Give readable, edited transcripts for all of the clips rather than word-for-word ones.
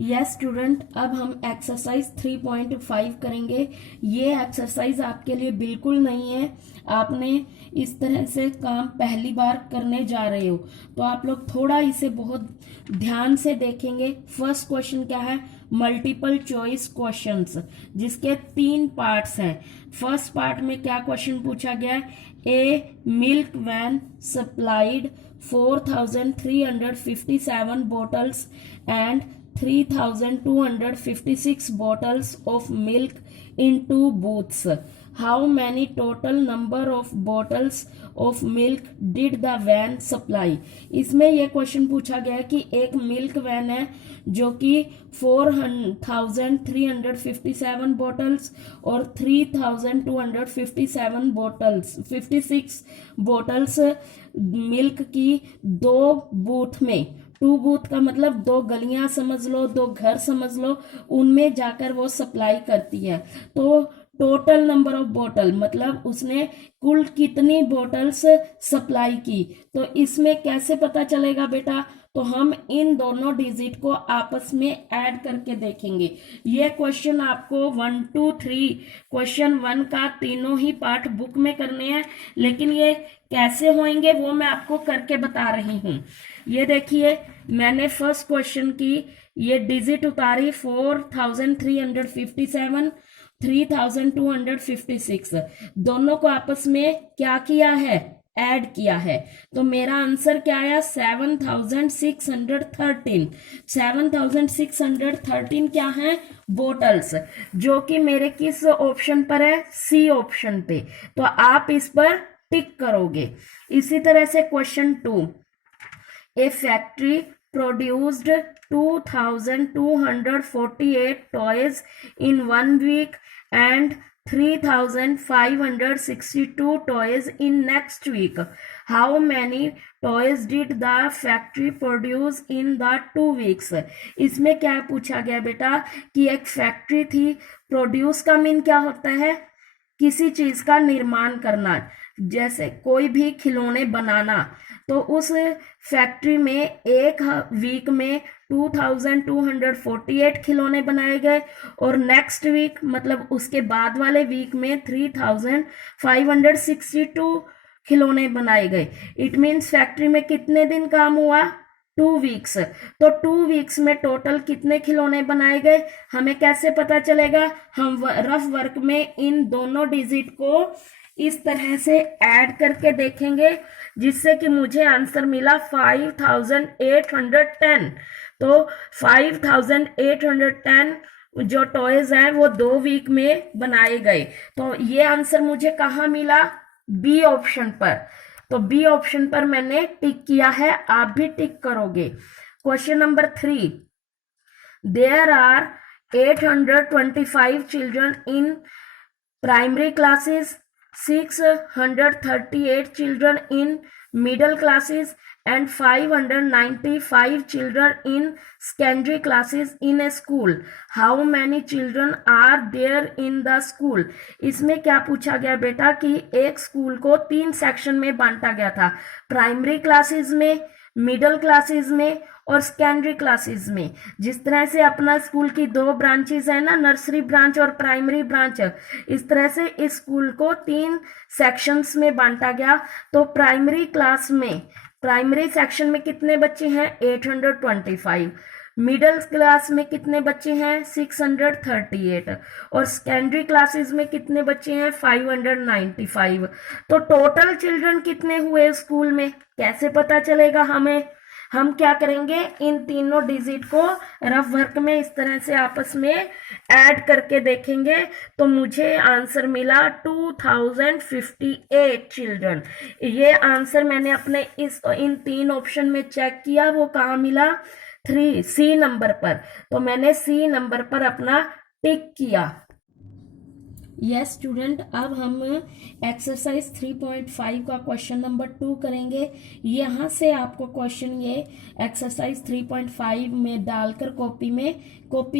Yes student, अब हम exercise 3.5 करेंगे। ये एक्सरसाइज आपके लिए बिल्कुल नहीं है। आपने इस तरह से काम पहली बार करने जा रहे हो, तो आप लोग थोड़ा इसे बहुत ध्यान से देखेंगे। फर्स्ट क्वेश्चन क्या है? मल्टीपल चॉइस क्वेश्चंस, जिसके 3 पार्ट्स हैं। फर्स्ट पार्ट में क्या क्वेश्चन पूछा गया है? A milk van supplied 4357 bottles and 3256 bottles of milk in 2 booths. How many total number of bottles of milk did the van supply? इसमें यह क्वेश्चन पूछा गया है कि एक मिल्क वैन है जो कि 4357 बॉटल्स और 3257 बॉटल्स 56 बॉटल्स मिल्क की 2 बूथ में, 2 बूथ का मतलब 2 गलियां समझ लो, 2 घर समझ लो, उनमें जाकर वो सप्लाई करती है। तो टोटल नंबर ऑफ बोतल मतलब उसने कुल कितनी बोतल्स सप्लाई की। तो इसमें कैसे पता चलेगा बेटा? तो हम इन दोनों डिजिट को आपस में ऐड करके देखेंगे। ये क्वेश्चन आपको 1 2 3 क्वेश्चन 1 का तीनों ही पार्ट बुक में करने हैं, लेकिन ये कैसे होंगे वो मैं आपको करके बता रही हूँ। ये देखिए, मैंने फर्स्ट क्वेश्चन की ये डिजिट उतारी 4357 3256, दोनों को आपस में क्या किया है? ऐड किया है। तो मेरा आंसर क्या आया? 7613। 7613 क्या है? बोटल्स, जो कि मेरे किस ऑप्शन पर है? सी ऑप्शन पे। तो आप इस पर टिक करोगे। इसी तरह से question 2, A factory produced 2248 toys in 1 week and 3562 toys in next week. How many toys did the factory produce in the 2 weeks? इसमें क्या पूछा गया बेटा कि एक फैक्ट्री थी। प्रोड्यूस का मीन क्या होता है? किसी चीज का निर्माण करना, जैसे कोई भी खिलौने बनाना। तो उस फैक्ट्री में एक वीक में 2248 खिलौने बनाए गए और नेक्स्ट वीक मतलब उसके बाद वाले वीक में 3562 खिलौने बनाए गए। इट मीन्स फैक्ट्री में कितने दिन काम हुआ? 2 वीक्स। तो 2 वीक्स में टोटल कितने खिलौने बनाए गए हमें कैसे पता चलेगा? हम रफ वर्क में इन दोनों डिजिट को इस तरह से ऐड करके देखेंगे, जिससे कि मुझे आंसर मिला 5810। तो 5810 जो टॉयज हैं वो 2 वीक में बनाए गए। तो ये आंसर मुझे कहाँ मिला? बी ऑप्शन पर। तो बी ऑप्शन पर मैंने टिक किया है, आप भी टिक करोगे। Question number 3, there are 825 children in primary classes, 638 children in middle classes and 595 children in secondary classes in a school. How many children are there in the school? इसमें क्या पूछा गया बेटा कि एक स्कूल को 3 सेक्शन में बांटा गया था, प्राइमरी क्लासेस में, मिडिल क्लासेस में और सेकेंडरी क्लासेस में। जिस तरह से अपना स्कूल की 2 ब्रांचेस है ना, नर्सरी ब्रांच और प्राइमरी ब्रांच, इस तरह से इस स्कूल को 3 सेक्शंस में बांटा गया। तो प्राइमरी क्लास में, प्राइमरी सेक्शन में कितने बच्चे हैं? 825। मिडिल क्लास में कितने बच्चे हैं? 638 और सेकेंडरी क्लासेस में कितने बच्चे हैं? 595। तो टोटल चिल्ड्रन कितने हुए स्कूल में कैसे पता चलेगा हमें? हम क्या करेंगे, इन तीनों डिजिट को रफ वर्क में इस तरह से आपस में ऐड करके देखेंगे। तो मुझे आंसर मिला 2058 चिल्ड्रन। ये आंसर मैंने अपने इन 3 ऑप्शन में चेक किया, वो कहाँ मिला? 3 सी नंबर पर। तो मैंने सी नंबर पर अपना टिक किया। यस स्टूडेंट, अब हम एक्सरसाइज 3.5 का क्वेश्चन नंबर 2 करेंगे। यहाँ से आपको क्वेश्चन ये एक्सरसाइज 3.5 में डालकर कॉपी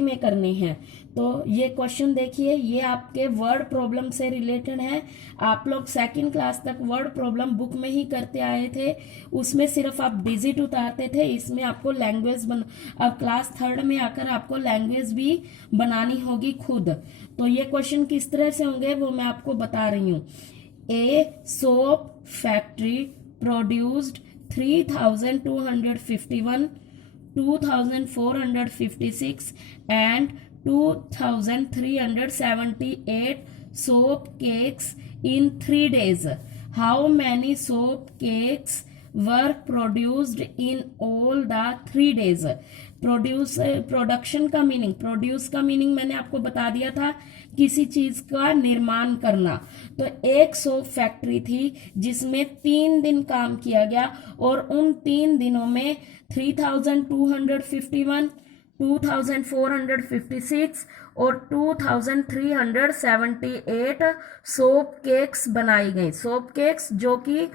में करने हैं। तो ये क्वेश्चन देखिए, ये आपके वर्ड प्रॉब्लम से रिलेटेड है। आप लोग सेकंड क्लास तक वर्ड प्रॉब्लम बुक में ही करते आए थे, उसमें सिर्फ आप डिजिट उतारते थे। इसमें आपको लैंग्वेज अब क्लास थर्ड में आकर आपको लैंग्वेज भी बनानी होगी खुद। तो ये क्वेश्चन किस तरह से होंगे वो मैं आपको बता रही हूँ। ए soap factory produced 3251, 2456 and 2378 soap cakes in 3 days. How many soap cakes were produced in all the 3 days? Production का मीनिंग, प्रोड्यूस का मीनिंग मैंने आपको बता दिया था, किसी चीज का निर्माण करना। तो एक सोप फैक्ट्री थी जिसमें 3 दिन काम किया गया और उन 3 दिनों में 3251, 2456 और 2378 सोप केक्स बनाई गई। सोप केक्स जो कि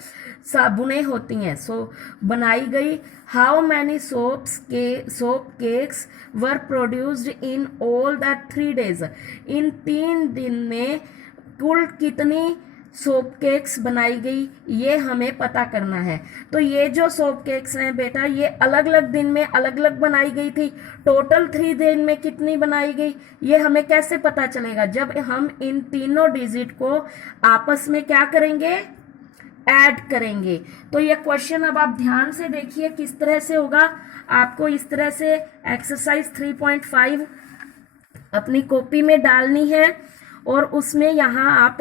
साबुनें होती हैं, सो बनाई गई। How many soap cakes were produced in all the 3 days? इन 3 दिन में कुल कितनी सोप केक्स बनाई गई, ये हमें पता करना है। तो ये जो सोप केक्स हैं बेटा, ये अलग अलग दिन में अलग अलग बनाई गई थी। टोटल 3 दिन में कितनी बनाई गई, ये हमें कैसे पता चलेगा? जब हम इन तीनों डिजिट को आपस में क्या करेंगे, ऐड करेंगे। तो ये क्वेश्चन अब आप ध्यान से देखिए किस तरह से होगा। आपको इस तरह से एक्सरसाइज 3.5 अपनी कॉपी में डालनी है और उसमें यहाँ आप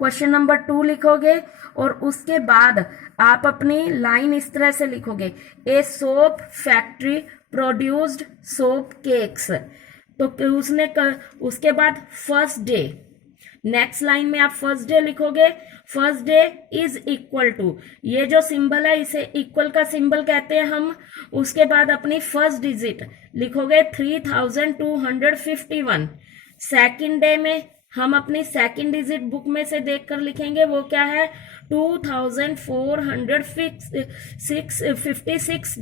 क्वेश्चन नंबर 2 लिखोगे और उसके बाद आप अपनी लाइन इस तरह से लिखोगे, a soap factory produced soap cakes. तो उसके बाद फर्स्ट डे, नेक्स्ट लाइन में आप फर्स्ट डे लिखोगे। First day is equal to, ये जो सिंबल है इसे इक्वल का सिंबल कहते हैं हम। उसके बाद अपनी फर्स्ट डिजिट लिखोगे 3251। सेकंड डे में हम अपनी सेकंड डिजिट बुक में से देखकर लिखेंगे, वो क्या है 2456।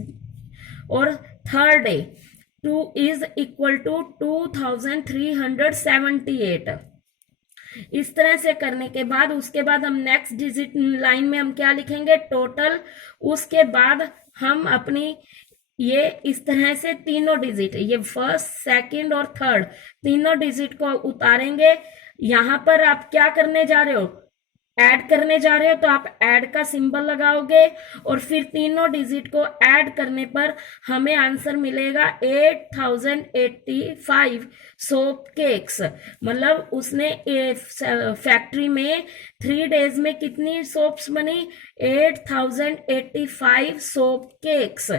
और third day 2 is equal to 2378। इस तरह से करने के बाद उसके बाद हम नेक्स्ट डिजिट लाइन में हम क्या लिखेंगे, टोटल। उसके बाद हम अपनी ये इस तरह से तीनों डिजिट, ये फर्स्ट सेकंड और थर्ड तीनों डिजिट को उतारेंगे। यहां पर आप क्या करने जा रहे हो, ऐड करने जा रहे हो, तो आप ऐड का सिंबल लगाओगे और फिर तीनों डिजिट को ऐड करने पर हमें आंसर मिलेगा 8085 सोप केक्स। मतलब उसने फैक्ट्री में 3 days में कितनी सोप्स बनी, 8085 सोप केक्स।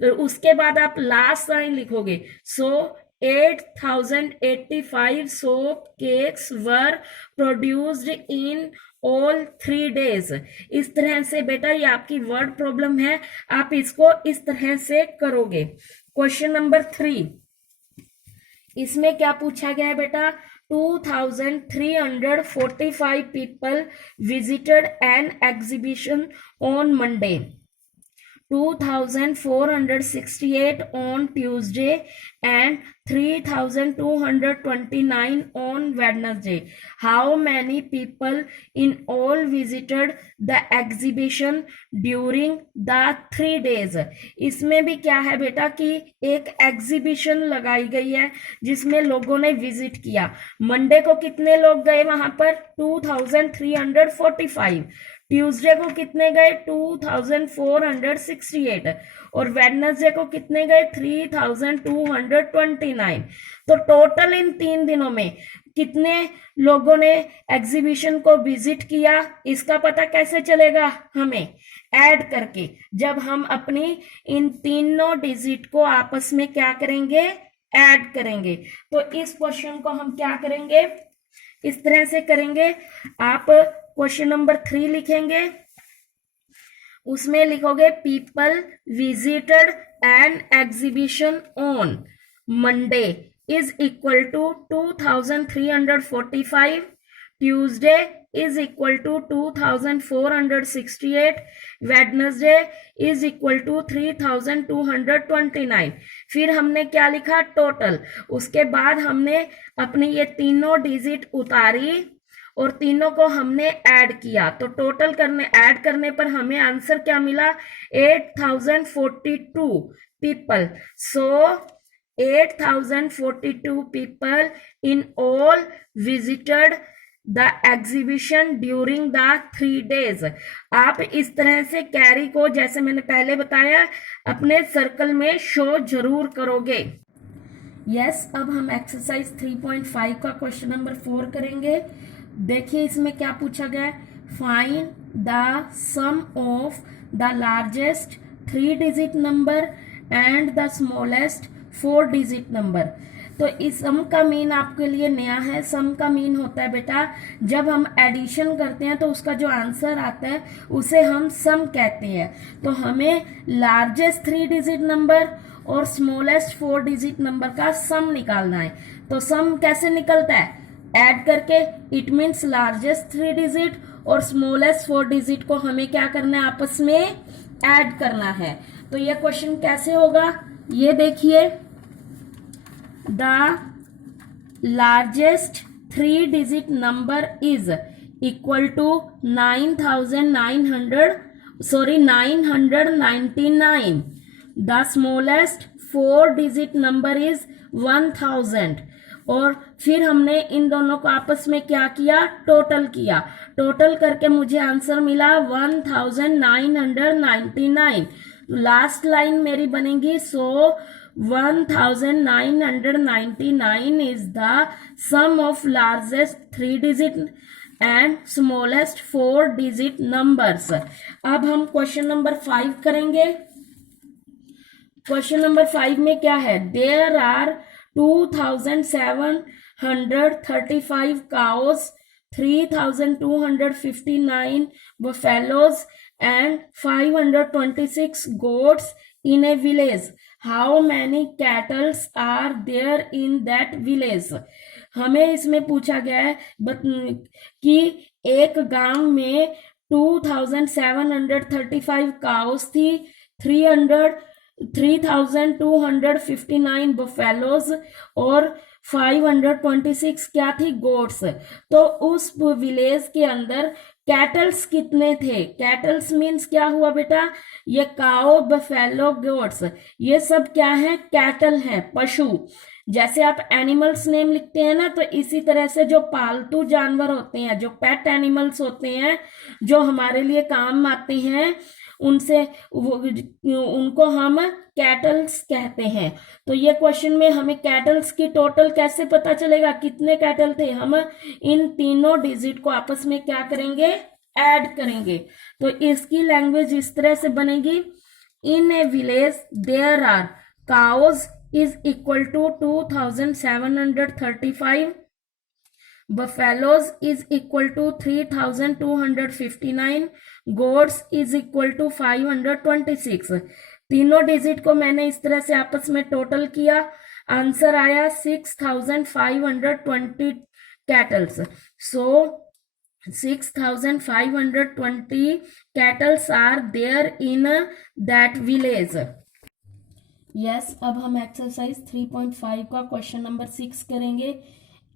उसके बाद आप लास्ट लाइन लिखोगे, सो 8085 soap cakes were produced in all 3 days। इस तरह से बेटा ये आपकी वर्ड प्रॉब्लम है, आप इसको इस तरह से करोगे। क्वेश्चन नंबर 3, इसमें क्या पूछा गया है बेटा, 2345 people visited an exhibition on Monday, 2468 on Tuesday and 3229 on Wednesday. How many people in all visited the exhibition during the 3 days? इसमें भी क्या है बेटा कि एक एग्जीबिशन लगाई गई है जिसमें लोगों ने विजिट किया। मंडे को कितने लोग गए वहां पर, 2345। ट्यूसडे को कितने गए, 2468 और वेडनेसडे को कितने गए, 3229। तो टोटल इन 3 दिनों में कितने लोगों ने एग्जीबिशन को विजिट किया, इसका पता कैसे चलेगा, हमें ऐड करके। जब हम अपनी इन तीनों डिजिट को आपस में क्या करेंगे, ऐड करेंगे। तो इस क्वेश्चन को हम क्या करेंगे, इस तरह से करेंगे। आप क्वेश्चन नंबर 3 लिखेंगे, उसमें लिखोगे people visited an exhibition on Monday is equal to 2345, Tuesday is equal to 2468, Wednesday is equal to 3229। फिर हमने क्या लिखा, टोटल। उसके बाद हमने अपनी ये तीनों डिजिट उतारी और तीनों को हमने ऐड किया, तो टोटल ऐड करने पर हमें आंसर क्या मिला, 8042 people. So 8042 people in all visited the exhibition during the 3 days। आप इस तरह से कैरी को, जैसे मैंने पहले बताया, अपने सर्कल में शो जरूर करोगे। यस, अब हम एक्सरसाइज 3.5 का क्वेश्चन नंबर 4 करेंगे। देखिए इसमें क्या पूछा गया है, find the sum of the largest 3 digit number and the smallest 4 digit number. तो इस सम का मीन आपके लिए नया है। सम का मीन होता है बेटा, जब हम एडिशन करते हैं तो उसका जो आंसर आता है उसे हम सम कहते हैं। तो हमें लार्जेस्ट 3 डिजिट नंबर और स्मॉलेस्ट 4 डिजिट नंबर का सम निकालना है। तो सम कैसे निकलता है, ऐड करके। इट मीन्स लार्जेस्ट 3 डिजिट और स्मॉलेस्ट 4 डिजिट को हमें क्या करना है, आपस में ऐड करना है। तो ये क्वेश्चन कैसे होगा, ये देखिए, the largest 3 digit number is equal to 999। The smallest 4 digit number is 1000। और फिर हमने इन दोनों को आपस में क्या किया, टोटल किया। टोटल करके मुझे आंसर मिला 1999। लास्ट लाइन मेरी बनेगी, so 1999 is the sum of largest 3 digit and smallest 4 digit numbers. अब हम क्वेश्चन नंबर 5 करेंगे। क्वेश्चन नंबर 5 में क्या है, there are 2735 cows, 3259 buffaloes and 526 goats in a village. How many cattle are there in that village? हमें इसमें पूछा गया है कि एक गांव में 2735 काउस थी, 3259 बफेलोज और 526 क्या थी, गोट्स। तो उस विलेज के अंदर कैटल्स कितने थे। कैटल्स मीन्स क्या हुआ बेटा, ये काओ, बफेलो, गोट्स, ये सब क्या है, कैटल हैं, पशु। जैसे आप एनिमल्स नेम लिखते हैं ना, तो इसी तरह से जो पालतू जानवर होते हैं, जो पेट एनिमल्स होते हैं, जो हमारे लिए काम आते हैं, उनको हम कैटल्स कहते हैं। तो ये क्वेश्चन में हमें कैटल्स की टोटल कैसे पता चलेगा, कितने कैटल थे, हम इन तीनों डिजिट को आपस में क्या करेंगे, ऐड करेंगे। तो इसकी लैंग्वेज इस तरह से बनेगी, in a village there are cows is equal to 2735, buffaloes is equal to 3259, goats is equal to 526। तीनों डिजिट को मैंने इस तरह से आपस में टोटल किया, आंसर आया 6520 cattles. So 6520 cattles are there in that village. Yes, अब हम एक्सरसाइज 3.5 का क्वेश्चन नंबर 6 करेंगे।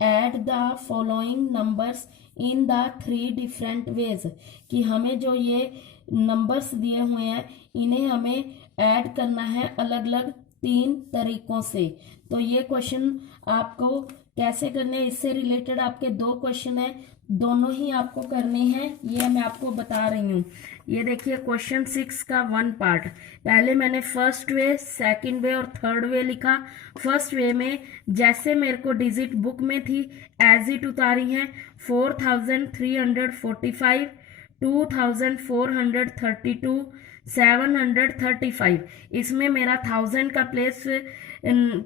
Add the following numbers in the 3 different ways, कि हमें जो ये नंबर्स दिए हुए हैं इन्हें हमें ऐड करना है अलग अलग 3 तरीकों से। तो ये क्वेश्चन आपको कैसे करने हैं, इससे रिलेटेड आपके 2 क्वेश्चन हैं, दोनों ही आपको करने हैं, ये मैं आपको बता रही हूँ। ये देखिए क्वेश्चन 6 का 1 पार्ट, पहले मैंने फर्स्ट वे, सेकंड वे और थर्ड वे लिखा। फर्स्ट वे में जैसे मेरे को डिजिट बुक में थी एज इट उतारी है, 4345, 2432, 735। इसमें मेरा 1000 का प्लेस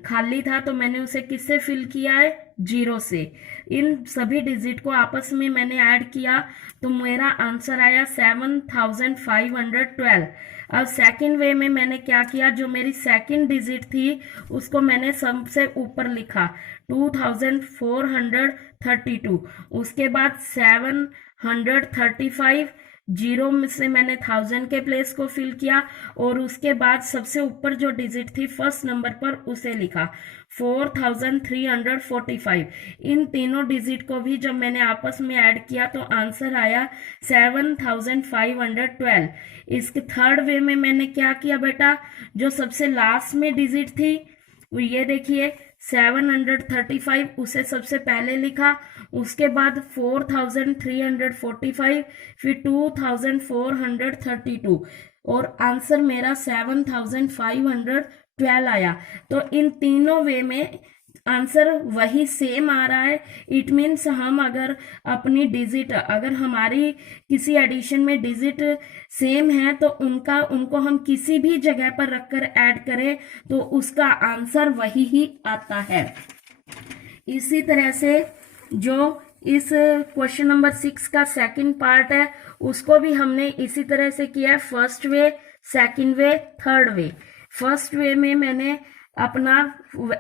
खाली था, तो मैंने उसे किससे फिल किया है, 0 से। इन सभी डिजिट को आपस में मैंने ऐड किया, तो मेरा आंसर आया 7512। अब सेकंड वे में मैंने क्या किया, जो मेरी सेकंड डिजिट थी उसको मैंने सबसे ऊपर लिखा 2432, उसके बाद 135, जीरो में से मैंने 1000 के प्लेस को फिल किया और उसके बाद सबसे ऊपर जो डिजिट थी फर्स्ट नंबर पर उसे लिखा 4345। इन तीनों डिजिट को भी जब मैंने आपस में ऐड किया तो आंसर आया 7512। इसके थर्ड वे में मैंने क्या किया बेटा, जो सबसे लास्ट में डिजिट थी ये देखिए 735, उसे सबसे पहले लिखा, उसके बाद 4345, फिर 2432 और आंसर मेरा 7512 आया। तो इन तीनों वे में आंसर वही सेम आ रहा है। इट मीन्स हम अगर अपनी डिजिट, अगर हमारी किसी एडिशन में डिजिट सेम है तो उनको हम किसी भी जगह पर रखकर ऐड करें तो उसका आंसर वही ही आता है। इसी तरह से जो इस क्वेश्चन नंबर 6 का सेकंड पार्ट है उसको भी हमने इसी तरह से किया है, फर्स्ट वे, सेकंड वे, थर्ड वे। फर्स्ट वे में मैंने अपना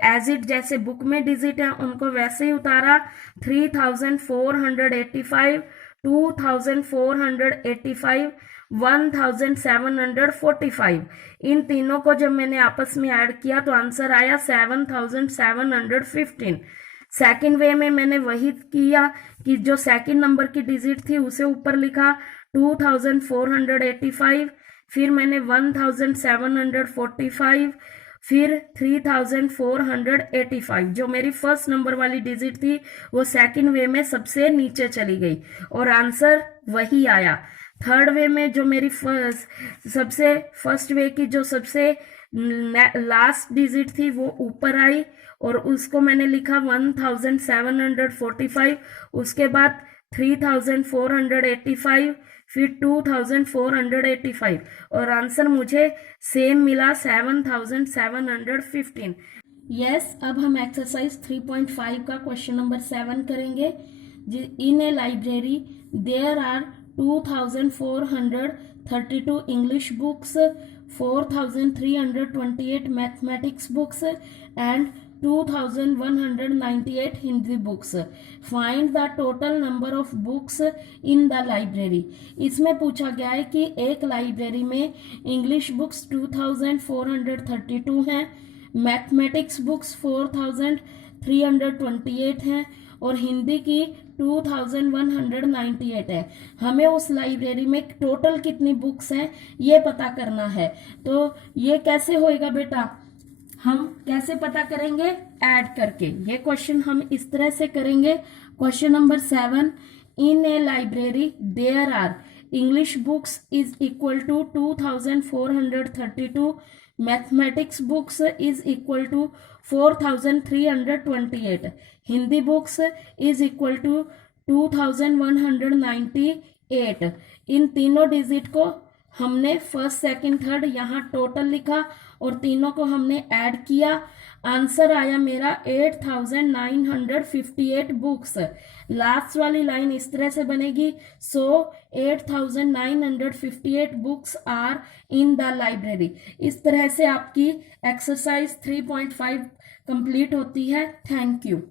एज इट जैसे बुक में डिजिट है उनको वैसे ही उतारा, 3485, 2485, 1745। इन तीनों को जब मैंने आपस में ऐड किया तो आंसर आया 7715। सेकंड वे में मैंने वही किया कि जो सेकंड नंबर की डिजिट थी उसे ऊपर लिखा 2485, फिर मैंने 1745, फिर 3485। जो मेरी फर्स्ट नंबर वाली डिजिट थी वो सेकंड वे में सबसे नीचे चली गई और आंसर वही आया। थर्ड वे में जो मेरी फर्स्ट वे की जो सबसे लास्ट डिजिट थी वो ऊपर आई और उसको मैंने लिखा 1745, उसके बाद 3485, फिर 2485 और आंसर मुझे सेम मिला 7715। यस, अब हम एक्सरसाइज 3.5 का क्वेश्चन नंबर 7 करेंगे। In a library there are 2432 English books, 4328 mathematics books and 2198 Hindi books. Find the total number of books in the library. इसमें पूछा गया है कि एक लाइब्रेरी में इंग्लिश बुक्स 2432 हैं, मैथमेटिक्स बुक्स 4328 हैं और हिंदी की 2198 है। हमें उस लाइब्रेरी में टोटल कितनी बुक्स हैं ये पता करना है। तो ये कैसे होएगा बेटा, हम कैसे पता करेंगे, ऐड करके। ये क्वेश्चन हम इस तरह से करेंगे। Question number 7, in a library there are English books is equal to 2432, mathematics books is equal to 4328, Hindi books is equal to 2198। इन तीनों डिजिट को हमने फर्स्ट, सेकंड, थर्ड यहाँ टोटल लिखा और तीनों को हमने ऐड किया। आंसर आया मेरा 8958 बुक्स। लास्ट वाली लाइन इस तरह से बनेगी, so 8958 books are in the library. इस तरह से आपकी एक्सरसाइज 3.5 कंप्लीट होती है। Thank you.